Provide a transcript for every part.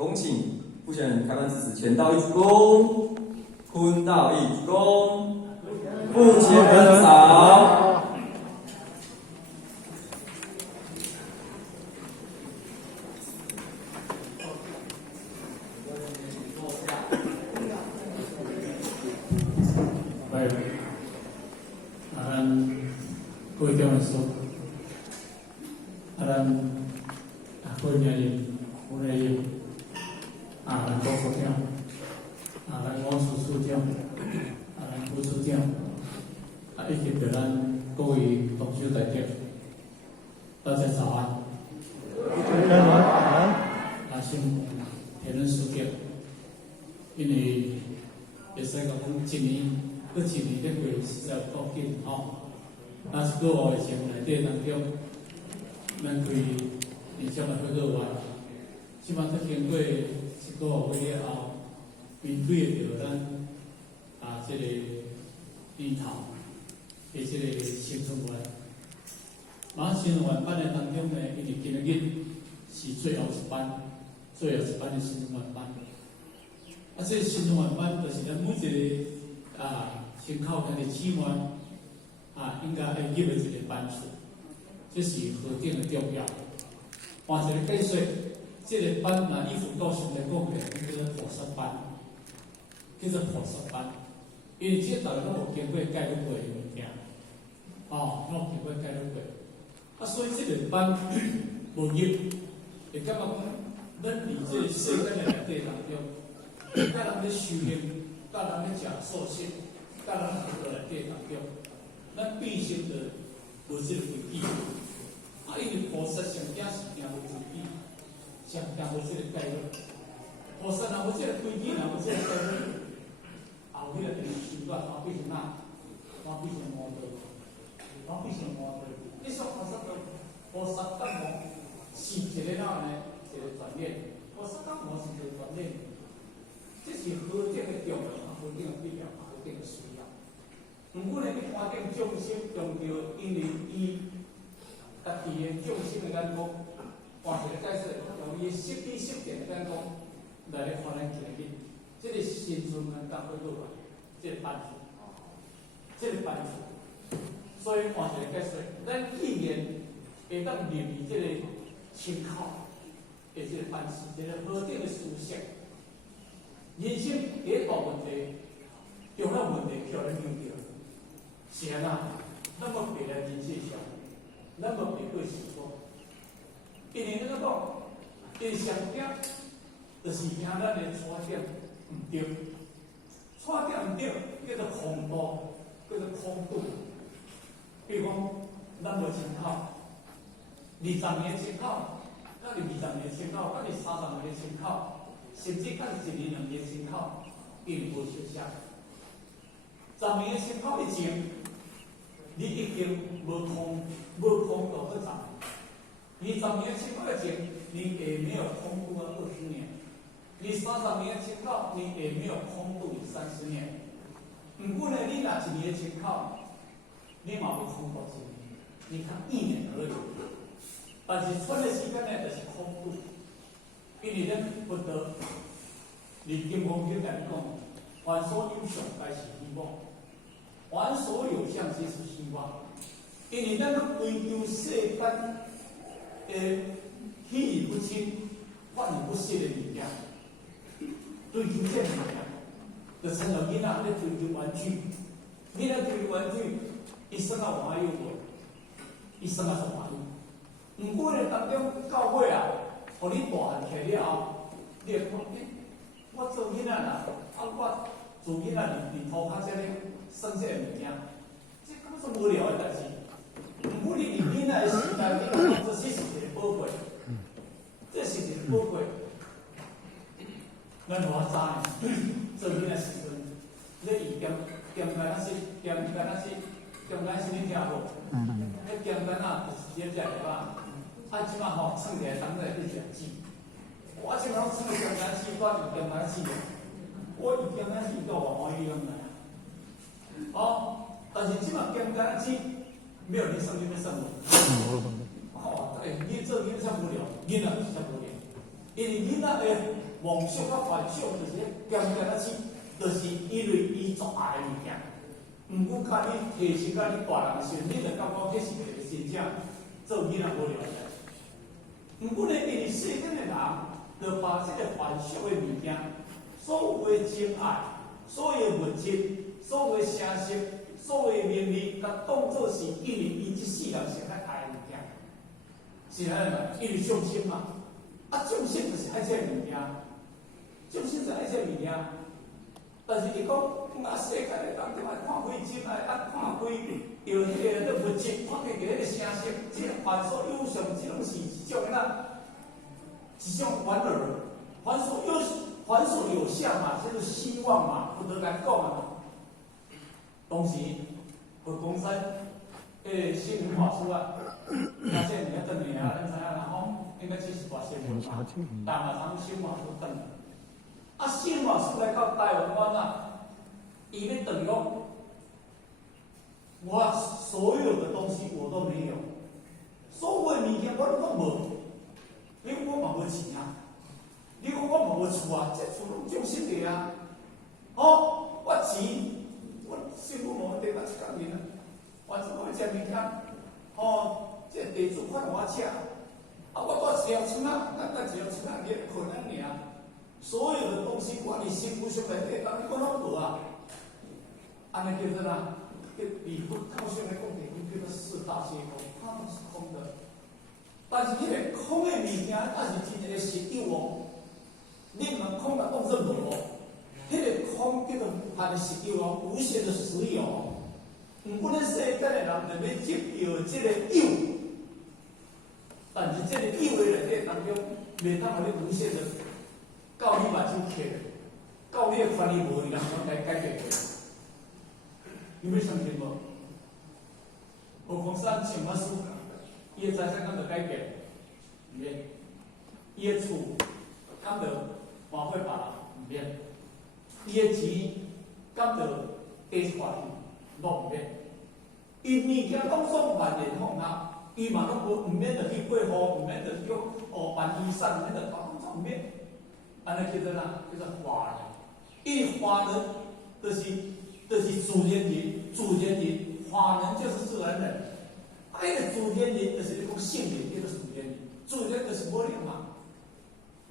恭请候选人开班致辞，前到一鞠躬，坤到一鞠躬，付前人早。各位中的师，咱各位名人、副内友，咱高副长，咱王处处长，咱副处长，以及着咱各位同修大家，大家早安。先田论事件，因为会使讲一年，过一年咧过实在够紧吼。但是过后的节目内底当中，咱开连续的好个话，即摆在经过一个月了后，面对着咱这个年头的这个新生源，新生源班的当中呢，因为今日是最后一班的新生源班。这个新生源班就是咱每一个新考生的志愿。应该要入的一个班数，这是核定的重要。换一个解说，这个班依附到现在讲的，叫做普设班，因为这大家都无经过教育过的物件，拢经过教育过。所以这个班无入，会感觉讲，咱伫这个世间的内底当中，甲人咧修行，甲人咧食素食，甲人活在内底当中。咱必须的有这个规矩，因为菩萨上惊是惊无规矩，上惊无这个戒律。菩萨若无这个规矩，若无这个戒律，后尾就修到后尾是哪？后尾是魔道，你说菩萨当魔是一个哪呢？一个转念，菩萨当魔是一个转念，这是核定的重要，核定的必要，核定的需要。如果呢，你看见众生用着因为伊家己的众生的眼光，换一个解释，用伊实体实践的眼光来咧看咱今日，这个新春咱当做落来，这个班数，所以换一个解释，咱既然会当入去这个参考的这个班数，这个核定的思想，人生第一个问题，有那问题叫咱面对。是安那，那么别来人世上，那么别过时光。因为咱讲，因上惊就是惊咱的错点唔对，错点唔对，叫做空多，叫做空度。比如讲，咱无参考，20年参考，咱是20年参考，咱是30年参考，甚至咱是1年2年参考，并无实相。10年参考以前。你已经无空到去10年，20年参考以前，你也没有空度了20年，你30年参考，你也没有空度30年。不过呢，你若1年参考，你嘛会空到1年，你看1年而已。但是剩的时间呢，就是空度，因为咱不得，你金刚经来讲，凡所有上该是希望。凡所有相，皆是希望。因为咱追求世间的体而不清、法而不实的物件，追求这物件，就成了囡仔咧追求玩具。囡仔追求玩具，一生啊欢喜无？一生啊是欢喜。不过呢，当中到尾啊，互你大汉起了后，你会看，我做囡仔啦，我做囡仔伫涂骹这里。生这个物件，这根本是无聊的代志。如果你囡仔的时代，你讲这是一个宝贵，这是一个宝贵。咱我早呢，做囡仔时阵，咧伊咸干那是你听无？迄咸干啊，就是这个吧。即摆吼，创起来当在去食鸡。我即摆创咸干鸡，我就咸干鸡，我以咸干鸡到我欢喜咁来。但是即马咸干鸡没有你生命的生活。对，你做囡仔无聊，囡仔就是无聊，因为囡仔的妄想甲幻想，就是点点啊去，就是因为伊做爱的物件。毋过，甲你提醒甲你大人的时候，你就感觉迄是一个真正做囡仔无了解。毋过呢，因为世间的人，就把这个幻想的物件，所谓真爱，所谓物质，所谓声色，所谓名利，甲当作是因为伊即世人上爱爱的物件。是安尼嘛？因为众生嘛，众生就是爱这物件，众生就爱这物件。但是你讲，世界的人对嘛看开真爱，看开有迄个物质，看开迄个声色，即个凡所有相，即拢是一种一种凡尔，凡所有相嘛，就是希望嘛，不得来讲嘛。当时，佛光山星云法师啊，那些你要等你啊，咱知影啦吼，应该70大仙人吧，但嘛，他们星法师等。星法师来到台湾啊，伊咧等讲，我所有的东西我都没有，所有物件我都无，你讲我嘛无钱啊，你讲我无厝啊，这厝拢众生的啊，我钱，我辛苦无得到一工面啊，我怎么食物件？这地主款我请，我带一条村啊，咱带一条村啊，去困难尔。所有的东西，我你心不上来对，当你讲到无啊，安尼叫做啦，比佛靠上来讲，叫做四大皆空，它们是空的。但是迄个空的物件，但是真正是有哦。你唔空来当作无，迄个空叫做它的实有哦，无限的实有哦。唔过咱世间的人就要执着这个有，但是这个有的内底当中，袂当互你无限的。到你目睭起，到你的权利无，然后来解决佢。有咩相信无？何况山请法师，伊的财产敢着解决？唔免。伊的厝敢着还会别人？唔免。伊的钱敢着加出去？拢唔免。伊物件拢总万年放下，伊嘛拢无唔免着去过户，唔免着去办遗产，唔免着搞唔免。安尼叫做哪？叫做华人。因为华人就是自然人，华人就是自然人。迄个自然人就是你讲性命叫做自然人，自然就是无灵嘛。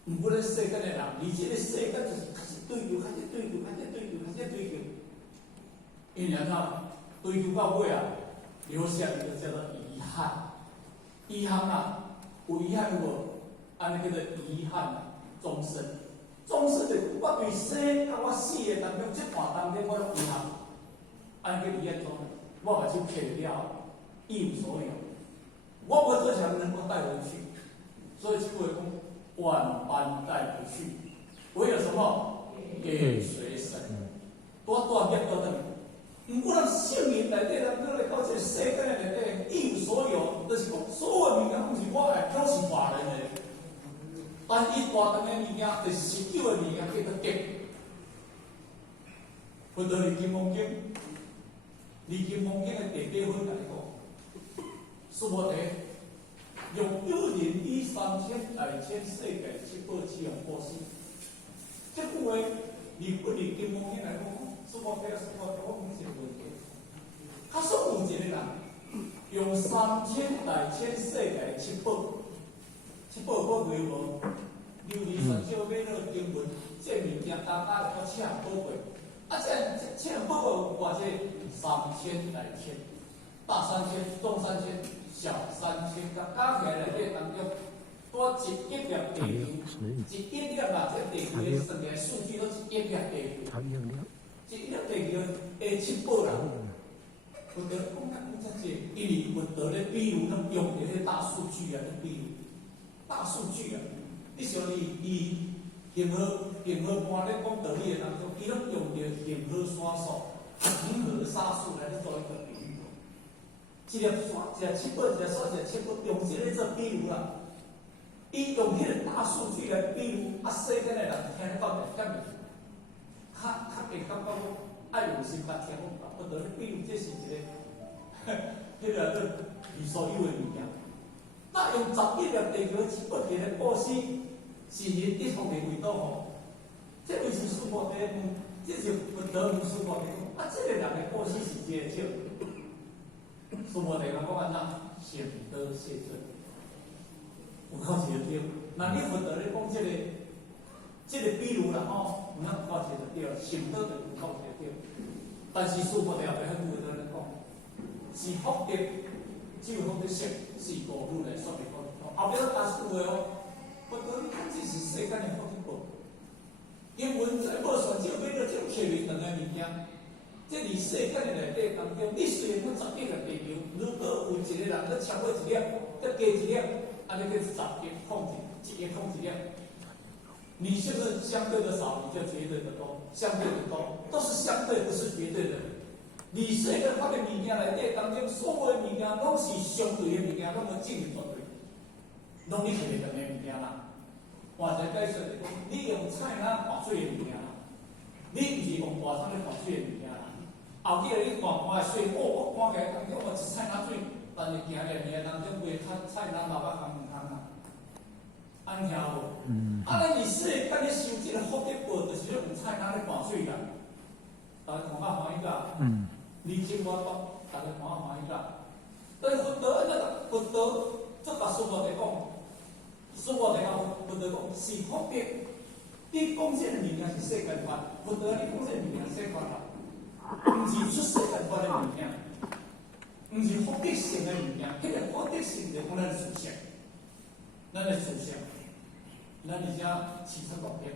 毋过咱世间的人，而且个世间就是开始追求，开始追求。因然后追求到尾啊，留下一个叫做遗憾。遗憾啊，有遗憾无？安尼叫做遗憾。终身就是我对生甲我死的当中，这段当中我有遗憾。安尼叫遗憾中，我把手撇了，一无所有。我无多少能够带回去，所以这句话讲，万般带不去，唯有什么？给随身。多业多等。毋过咱圣人内底，咱做来到这个世界内底，一无所有，就是讲所有物件拢是我的，都是华人的。但伊大当的物件，就是实有的物件，叫做结。佛陀《金刚经》，《金刚经》的第8分来讲，娑婆地用有人以3000大千世界7宝7用过世。这句话，佛《金刚经》来讲，娑婆地，我讲是问题。他说有一个人用3000大千世界7宝。7宝宝贵无？琉璃山小买那个经文，这物件大家都请宝贵。这请宝贵有偌济？3000大千，大3000、中3000、小3000，加起来内底当中，多1亿粒地球，1亿粒啊！这地球的算起来数据都1亿粒地球，1亿粒地球的7宝啦。佛陀讲这些，因为佛陀咧比如，咱用的迄大数据啊，咧比如。大数据啊！你像伊恒河般咧讲道理的当中，伊拢用着恒河沙数、恒河沙数来做一个比喻。一粒沙，一个7宝，一个沙，一个7宝，用这个做比喻啦。伊用迄个大数据来比喻，世间的人听得到袂？敢袂？较会感觉爱用心来听讲，不得比喻，这是一个迄个你所有的物件。那用10亿粒地球7宝地来过世，是因一方面为到吼，这位是师傅在问，这是不得问师傅在讲，啊，这个人的过失是这个少，师傅在讲安怎行得谢罪，有靠一个对。那你佛得咧讲这个比如啦吼，有哪靠一个对，行得就有靠一个对。但是师傅在后边很有在咧讲，是福德，只有福德性，是无如来说的讲。后边大师话哦。佛得你看，这是世间的福德报。因为在无选择买到这种客运两个物件，这伫世间的内底当中，你虽然讲11个地球，如果有一个人要超过一粒，再加一粒，安尼叫10个控制，1个控制粒。你是不是相对的少，你就绝对的多；相对的多，都是相对，不是绝对的。你世间法的物件内底当中，所有的物件拢是相对的物件，拢无正绝对。拢你摕两个物件啦，换一个解释，你用菜篮换水的物件啦，你毋是用大桶咧换水的物件啦。后日你换的水，我看起来当中我一菜篮水，但是行入去当中袂菜篮老百空唔通啦，安听无？啊，咱你世间咧收这个福德报，就是用菜篮咧换水啦，大家看啊欢喜啦。你听我讲，大家看啊欢喜啦。但是佛得佛得，这把师傅在讲。师傅在讲，佛得讲是福德，你贡献的物件是世间法，佛得你贡献的物件是世间法，唔是出世间法的物件，唔是福德性的物件，迄个福德性就讲咱的属性，咱的属性，咱而且起出功德，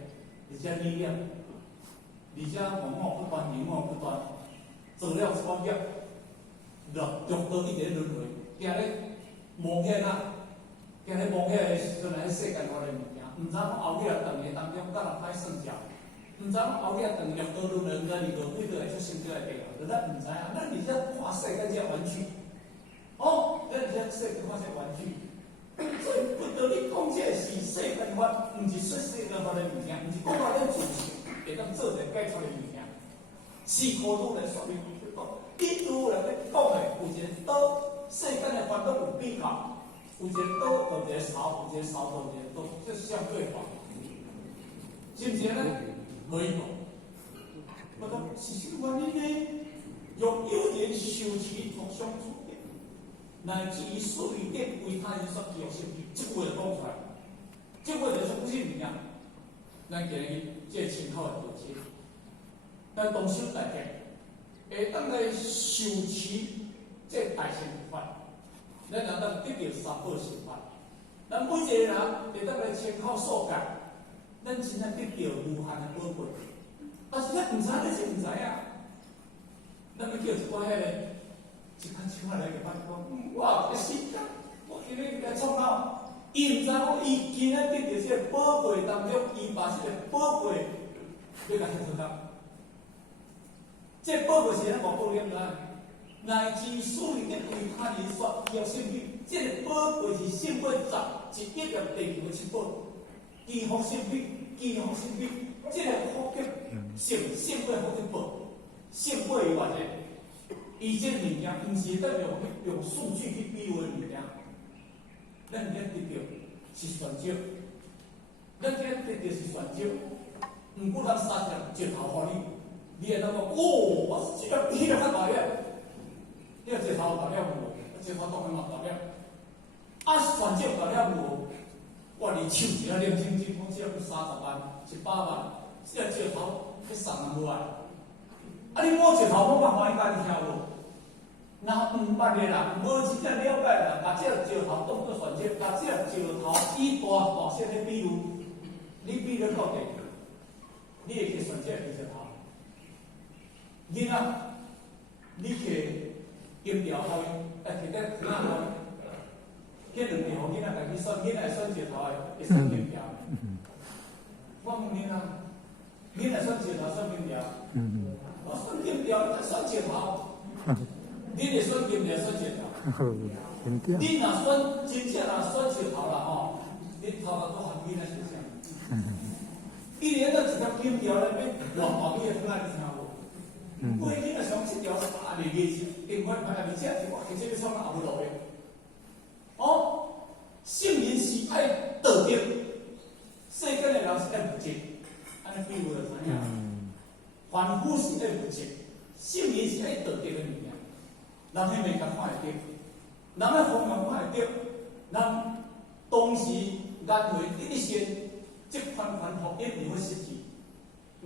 而且力量，而且往往不断，往往不断，做了一个业，落到一点轮回，今日无限啊！今日摸起来的时阵，喺世间法的物件，唔知讲后日当个当中，敢若歹算账，唔知讲后日当入道路人在里头，对倒来出成就来地哦，咱唔知啊，咱而且看世界这玩具，哦，咱而且世界看这玩具，所以不得你讲这是世间法，唔是说世间法的物件，唔是讲话咱自性会当做一个解出的物件，是科学来说明，你如来咧讲的有一个道，世间的法都有比较。有一个刀，有一个勺，有一个勺，有一个刀，这是相对法，是不是呢？可以讲，我讲是什么原因呢？用有言修持互相处的，乃至于所谓的为他人所教授的，这话就讲出来，这话就是不是物件。咱今日这深刻的了解，咱动手大家会当来修持这大乘法。咱能当得到三宝成法，咱每一个人会当来参考所教，咱真正得到无限的宝贵。但是咱唔知，咱是唔知啊。咱要叫一寡迄个，一看手下来个反讲，我一时间，我今日来创闹，伊唔知讲伊今日得到这个宝贵当中，伊把这个宝贵要甲迄做到。这宝贵是咱无保证啦。乃至所谓的为他人所要胜利，这个宝贵是胜过11粒地球的七宝，祈福胜利，祈福胜利，这个福德胜过福德宝，胜过伊或者，伊这物件毋是得用数据去比喻的物件，咱今得到是选择，咱今得到是选择，毋过咱三只石头互你，你会当讲，哦，我这个比较较大粒。你个石头大了无？石头当然嘛大了。啊，选择大了无？我哩手一个亮晶晶，讲这个30万、100万，这个石头去送人无啊？啊，你摸石头，我办法应该听无？那500个人无真正了解啦，把这个石头当作选择，把这个石头以大小的比如，你比了到底，你会去选择伊石头。囡仔，你去。金条后，摕在裤仔后，迄2条囡仔家己选，囡仔选石头的，会选金条。我问囡仔，囡仔选石头选金条？我选金条，你选石头。你会选金条选石头？你若选真正若选石头啦吼，你头壳都含囡仔身上。一年到一条金条内面偌大米的裤仔，你听无？过去个上7条3个月是电话牌，而且是我其实要创后路的。哦，圣人是爱道德，世凡夫是爱物质，圣人是爱道德的物件。人迄袂甲看会着，人爱方向看会着，人当时眼会一先，即款凡福一定会失去。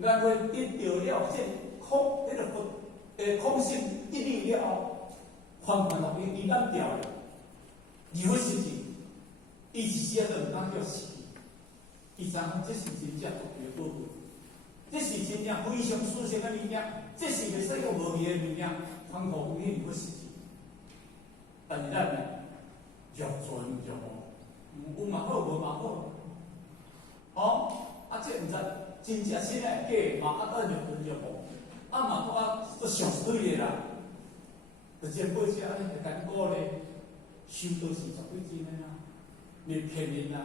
眼会得到了这空，迄个空性一力了后，凡凡福一咱掉了，你会失去。伊一时啊都毋当叫失去，伊知影这是真正特别宝贵，这是真正非常殊胜的物件，这是袂使讲无味的物件，凡福一定会失去。但是咱呢，若存若无，有嘛好，无嘛好。哦，这毋知真正实在假嘛，若存若无，嘛搁上水的啦。就前辈些安尼会甲你鼓励，修道是绝对真的啦，袂骗人啦。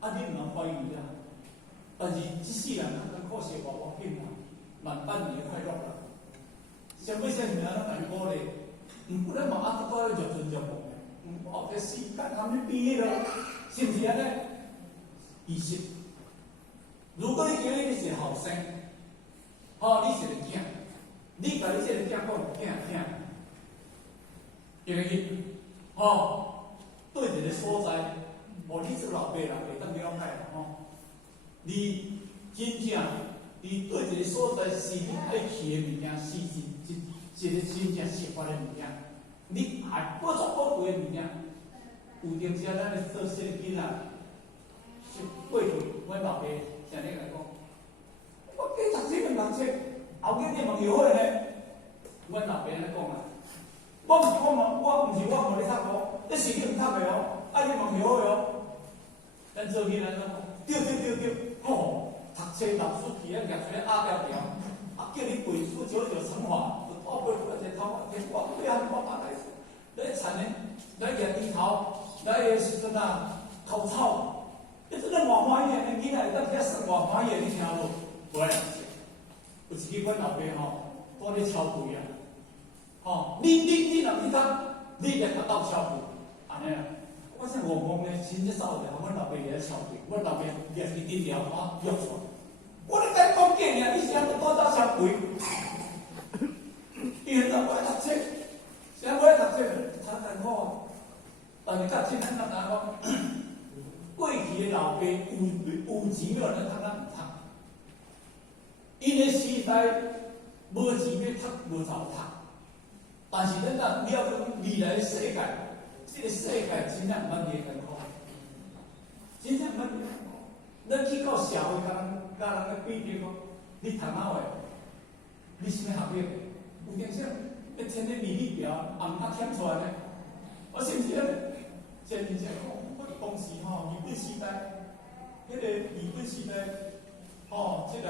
你毋通怀疑啦。但是即世人较艰苦生活要紧啦，万般年快乐啦。前辈些物仔拢甲你鼓励。不然嘛，都若存若无嘅，这时间含你变咯，是不是安尼？意思，如果你今日你是后生，你是个囝，你甲你这个囝讲囝，今日对一个所在，你做老爸人会当了解啦，你真正你对一个所在是你爱去的物件，是一个真正适合的物件。你还各种宝贵的物件，有阵时咱咧做小囡仔，过去阮老爸常咧来讲，我加读这个读册，后日你问后悔咧。阮老爸咧讲啊，我毋是我无咧读哦，这是你毋读的哦，你问后悔哦。咱做囡仔讲，对，读册读书去啊，夹出来压条条，叫你背书九九乘法。背出来一套，我对啊，我来田咧，来日低头，来个时阵啊，偷草，你真个偌欢喜个囡仔，咱听算偌欢喜个，你听无？无有一支阮老爸搁咧抄背啊，你若去读，你来甲斗抄背，安尼啊？我说戆戆咧，真只扫咧，阮老爸咧抄背，阮老爸掠去底条约出，我咧甲你讲假尔，你是安怎倒走抄背？伊现在不爱读册，现在不爱读册，真艰苦啊！但是较真咱讲过去的老爸有钱了，咱通咱唔读。因个时代无钱要读，无就读。但是咱了解未来的世界，这个世界真正毋捌艰苦，真正毋捌艰苦。咱去到社会，甲人比比讲，你读哪位？你什么学历？有阵时要填咧履历表，也毋捌填出来咧。我是毋是咧？真正我当时日本时代，迄个日本时代，即个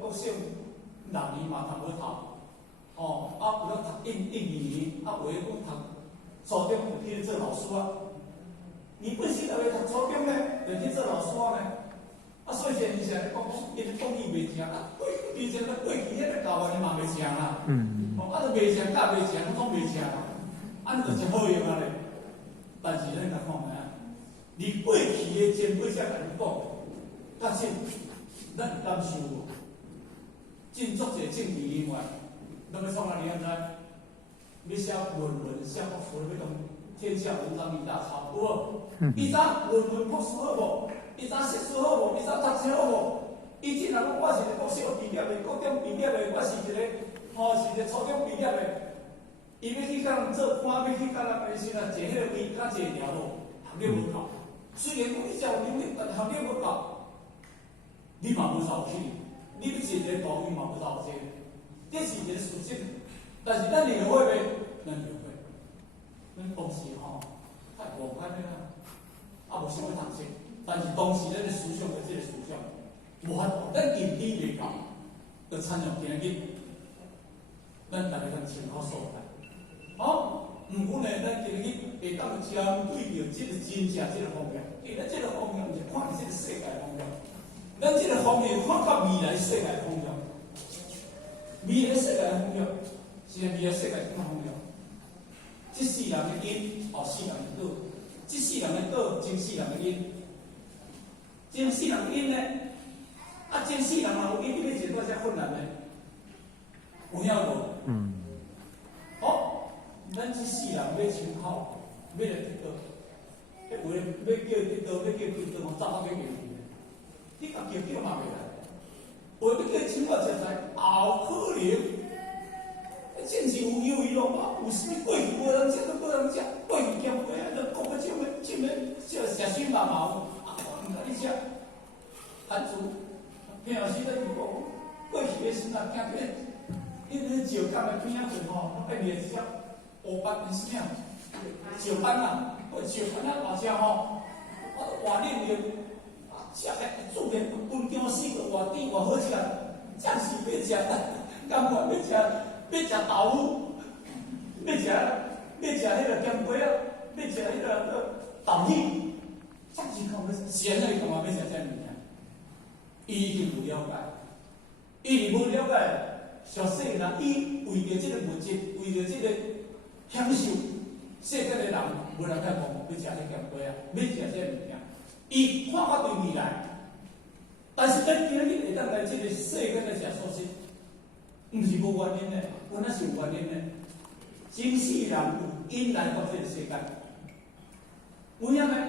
国小6年嘛读无透，有咧读印尼，有诶讲读初中就去做老师啊。日本时代咧读初中咧，就去做老师啊咧。所以现在讲，因为讲伊袂正以前咧过去迄个教育嘛袂正啦。都袂正，甲袂正，拢袂正啦。就是好用啊咧。但是咱甲看下，你过去的前辈才甲你讲，但是咱感受无，真足侪政治人员，咱要创哪里安怎？要写论文、写学术，要讲天下文章一大抄，有无？伊早论文博士好无？伊早硕士好无？伊早读册好无？伊只若讲我是一个国小毕业的、高中毕业的，我是一个。是一个初中毕业的，伊要去甲人做官，要去甲人个先啊，坐迄个位，较坐条路，学历无够。虽然讲你交能力，但学历无够，你嘛无受气，你要坐一个道义嘛无受气，这是一个事实。但是咱了解袂，咱了解，咱当时太无歹咧啦，无想要读册，但是当时咱个思想个即个思想，无法度，咱认知袂够，就参照今日。咱大家通参考所在，毋过呢，咱今日会当针对着即个真正即个方面，因为咱即个方面毋是看即个世界方面，咱即个方面看到未来世界方面，未来世界方面是未来世界怎方面？即世人的因，后世人的果；即世人的果，前世人的因。前世人的因呢？前世人若有因，你要解多少困难呢？有影无？哦，咱这世人要参考，要来得到，要为要叫得到，要叫得到，早晚要叫你。你甲叫嘛袂来，为要叫请我食材，后可能。真是有犹豫咯，有啥物过去无人食，都无人食，过去咸过啊，就讲个种食水毛毛，毋甲你食，汉族平时咧就讲，过去的时啊，惊迄石干的边仔做吼，那边食乌斑的啥物？石斑啊，石斑啊大只吼，我都换冷的，食个煮个分姜丝个偌甜偌好食，真是要食，甘愿要食。要食豆腐，要食迄个咸粿啊，要食迄个豆米，真是靠要闲了，干嘛要食这物件？伊就无了解，伊就无了解，小细人伊为着这个物质，为着这个享受，世间的人无人太讲要食这咸粿啊，要食这物件，伊看法对未来，但是咱今日会当来这个世间来食素食。毋是无原因的，我那是有原因的。真世人有因来到这个世界，有影呢？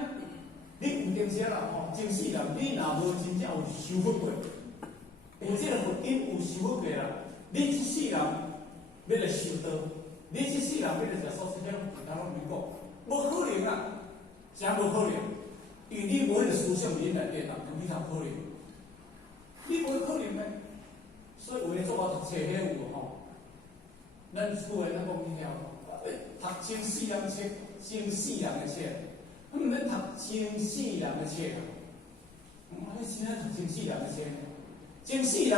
你有定些啦吼，真世人你若无真正有修复过，有这个福音有修复过啦，你这世人要来修道，你这世人要来食素食，迄种其他拢免讲，无可能啊，啥无可能？因为你无迄个思想因内底，你才可能，你无可能呢？所以为了做我读册迄有吼，咱厝诶咱讲你了，读真世人册，真世人诶册，毋免读真世人诶册啊！你先读真世人诶册，真世人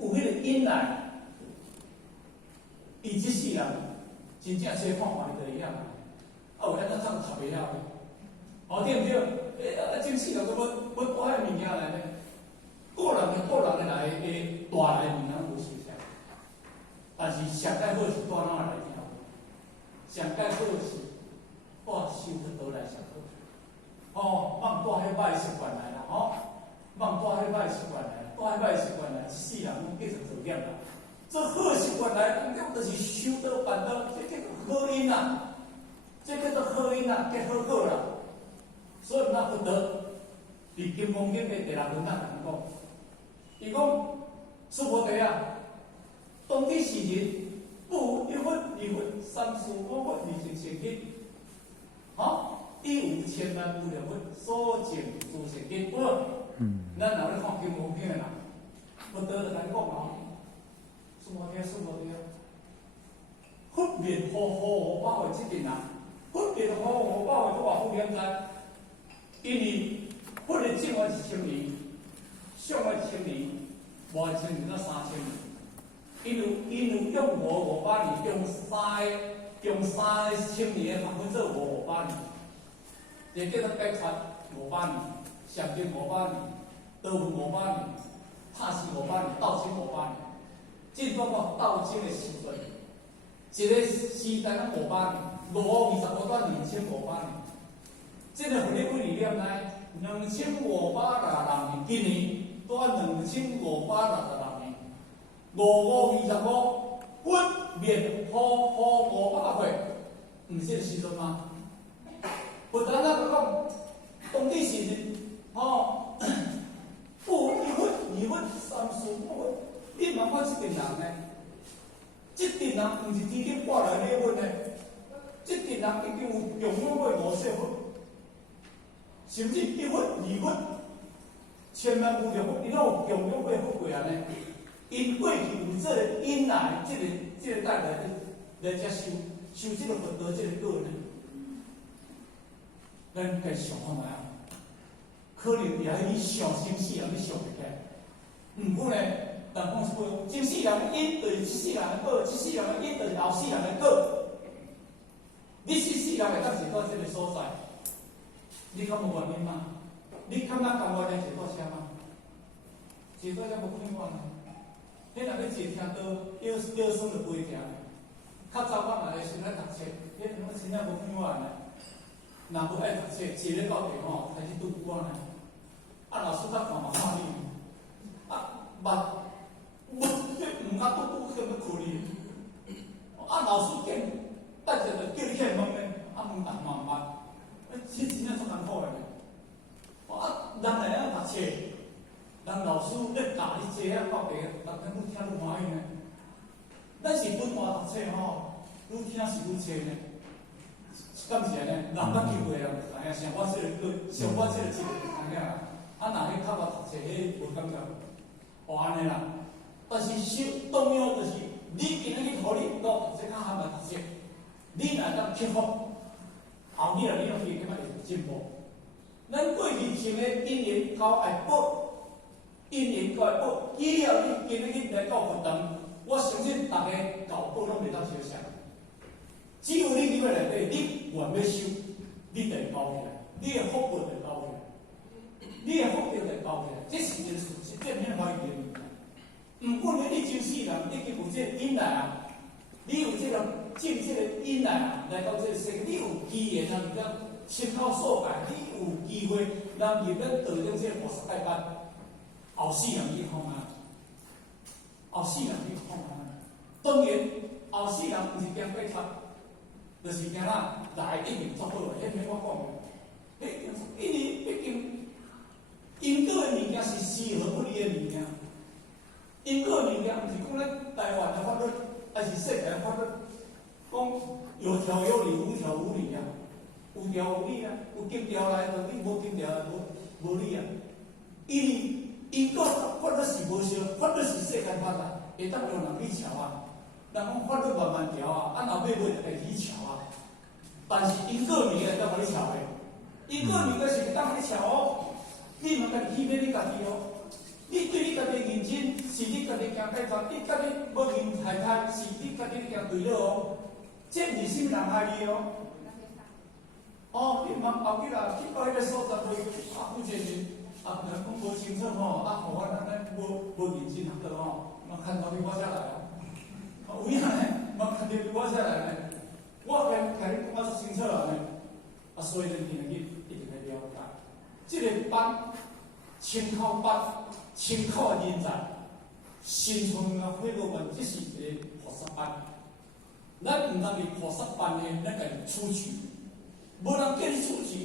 有迄个因来，伊即世人真正册看看就会晓，有咱怎读袂晓？哦对毋对？真世人都要搬迄物件来呢？个人来诶，大来物件无熟悉，但是上界好是大哪来听？上界好是我修得倒来上好。哦，莫带迄歹习惯来啦，吼，莫带迄歹习惯来，带迄歹习惯来，一世人拢继续做孽啦。做好习惯来，讲就是修道办道，这叫做好因啦，这叫做好因啦，结好好啦。所以那福德，伫金刚经的第六轮那讲。伊讲苏婆地啊，当地时人不一分二分三四五分二成成经，第5000万无量分所证诸成经。咱若咧看金刚经的人，不得就甲你讲哦，苏婆地，佛面好好把握这个人，佛面好好把握都话好严在，因为佛的证完是1000年。上个1000年，外1000年到3000年，因有用500年，用3000年分做500年，也叫做解脱500年，上经500年，道分500年，拍死500年，道清500年，进入到道经的时代，一个时代咱500年，525到2500年，这个佛理理念呢，2500人今年。在2566年，5525分面好500岁，毋是这个时阵吗？不但那个讲，当地时日，不1分、2分、3、4、5分，你茫看这群人呢？这群人毋是天天挂来2分呢，这群人已经有用过50分，甚至1分、2分。千万无量佛，伊拢有强弱过过安尼。因过去有这个因来，这个带来遮修这个佛道这个果呢，咱该想看卖啊。可能也是你想真世人你想袂起来。毋过呢，但讲是讲真世人的因就是这世人的果，这世人的因就是后世人的果。你这世人会当是到这个所在，你敢无原因吗？你感觉甘愿来坐到车吗？坐到车无可能换啊！迄若要坐听道，腰酸就袂行。较早我嘛来先来读册，迄种真正无可能换嘞。若无爱读册，坐咧到地吼开始拄惯嘞。老师较看嘛看你，目毋较拄拄，什么可怜？老师见，带着就叫你去问咧，问大慢慢，这真正足艰苦的。人来读册，人老师咧教你这啊到底，人愈听愈欢喜呢。咱是本话读册吼，愈听是愈切呢。敢是安尼？人捌机会人知影，像我这个，像我这个知影啦。若迄较捌读册，迄无感觉，安尼啦。但是重要就是，你今仔日互你到读册较含读册，你若当克服，后日你拢可以感觉会进步。咱过去前的因缘交爱报，因缘交爱报，以后你今仔日来到佛堂，我相信大家交报拢袂当相像。只有你入去内底，你愿要修，你就会高起来，你的福报就会高起来，你的福报就会高起来，这是一件事，是正面欢喜的物件。毋管你周世人，你有这个因来啊，你有这个进这个因来啊，来到这个世界，你有机缘啊，而亲口所解，你有机会让入咱道中这个菩萨界班，后世人去看啊，后世人去看啊。当然，后世人毋是惊过错。就是惊啦，来一定做好个，迄免我讲个。因为毕竟因果的物件是适合不离的物件。因果的物件毋是讲咱台湾的法律，还是世界的法律，讲有条有理，无条无理啊，有条有理啊，有经条来就理，无经条无理啊。因果法律是无相，法律是世间法啊，会当用人去瞧啊。人讲法律慢慢调啊，后尾就会去瞧啊。但是因果物件当互你瞧的，因果物件是会当互你瞧哦。你莫家己欺骗你家己哦。你对你家己认真，是你家己行解脱；你家己无认害他，是你家己行对了哦。这毋是什么人害你哦。你后日啦，去到迄个所在去，负责人人讲无清楚吼，互我咱无认真学到吼，看到你我下来哦。有影呢，看到你我下来呢。我甲你讲啊，清楚啊呢，所以咱今日一定要了解，这个班清考班，清考的人才，新春啊，会个班，这是一个菩萨班。咱毋通伫菩萨班呢，咱家己处置，无人叫你处置。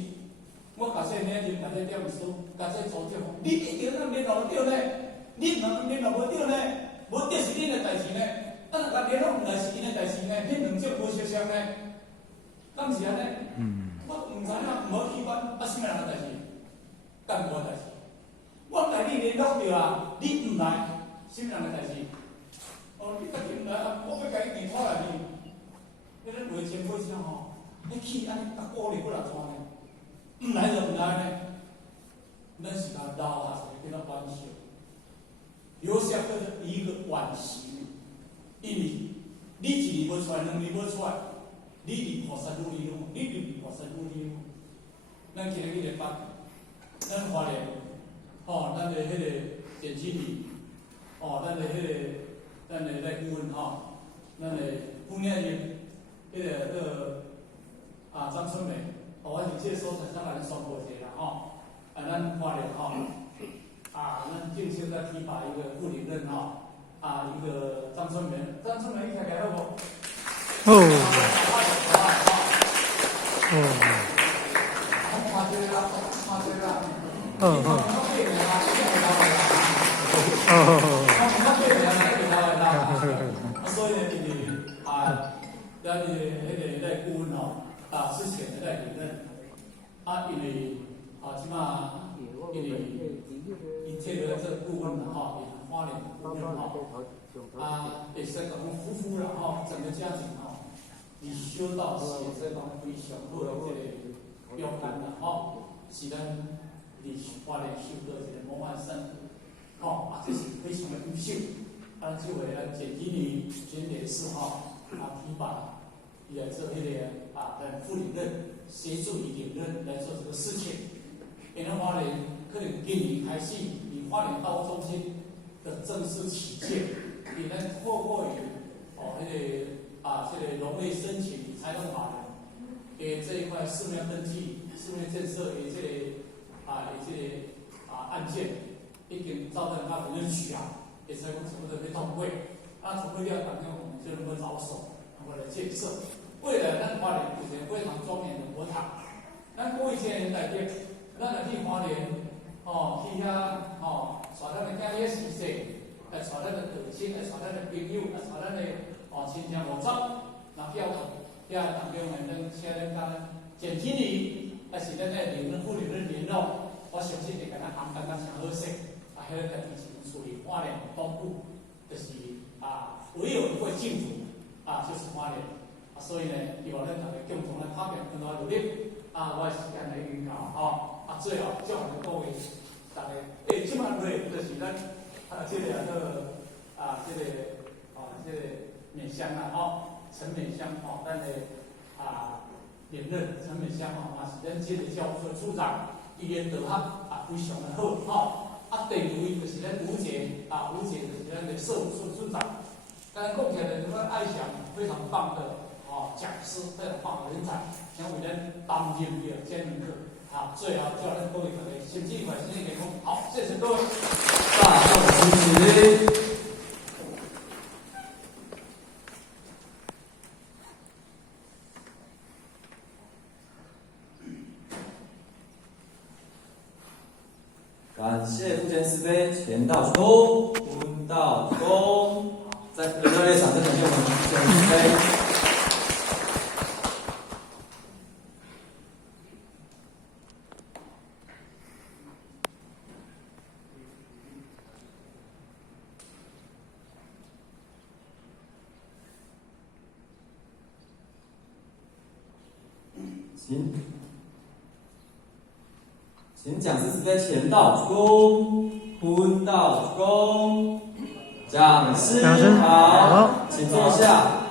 我假设呢，就假设点数，假设组长，你一定要联络对呢，你若联络无对呢，无对是恁的代志呢。甲联络毋来是因的代志呢，迄两种无相像呢，敢是安尼？我毋知影，毋好去管什么人的代志，干我的代志。我甲你联络着啊，你毋来，什么人的代志？你家己毋来，我要甲你电话来你。迄个话前火声吼，你去安尼甲鼓励过来怎呢？毋来就毋来呢。咱是甲老下一个玩笑，留下一个惋惜。因为你一年无出来，两年无出来，你离菩萨愈离愈远，你离菩萨愈离愈远。咱今日去个班，咱花莲，咱的迄个简经理，咱的赖顾问咱的副业员，迄个张春梅，我是这个所在上来宣布一下啦咱花莲咱正式在提拔一个副领任一个张春梅一起来好不？看这个啦，所以呢，就是咱的迄个赖顾问之前的赖主任，因为即马因为伊这个这顾问也花莲顾问也是讲夫妇啦整个家庭以修道写这方非常好的这个标杆啦是咱伫花莲修道一个模范生这是非常的优秀。这回咱简经理今年是提拔伊来做迄个副领任，协助伊领任来做这个事情。因为花莲可能今年开始以花莲道中心的正式起建，也能透过于这个农业申请财政法人，这一块寺庙登记、寺庙建设这个案件，已经遭到他认许也才讲全部都被通过。通过了，当然我们就能够着手我的建设。为了咱花莲有一个非常庄严的佛堂，咱过去年内底，咱来去花莲，去遐带咱的囝仔时势，带咱的父亲，带咱的朋友，带咱的亲戚五脏，那晓得遐当中的咱请咱当简经理，还是咱的妇女的联络，我相信会甲咱安排得诚好势。迄个家己是处理花莲东部，就是唯有一位净土就是花莲。所以呢，希望咱大家共同来拍拼，共同来努力。我的时间来预告最后祝福各位大家，即摆瑞就是咱这个美香陈美香咱的连任陈美香嘛是咱这个教务处处长，伊言导学非常的好第二位就是咱吴姐吴姐就是咱的社务处处长。刚才讲起来，咱爱祥非常棒的讲师，非常棒的人才，将为咱担任的这门课。最后叫咱各位大家身体愉快，身体健康。好，谢谢各位。大众支持。感谢傅前慈悲，前道鞠躬，坤道鞠躬。在热烈掌声感谢我们傅前慈悲。请讲师慈悲前道鞠躬，坤道鞠躬。讲师好，请坐下。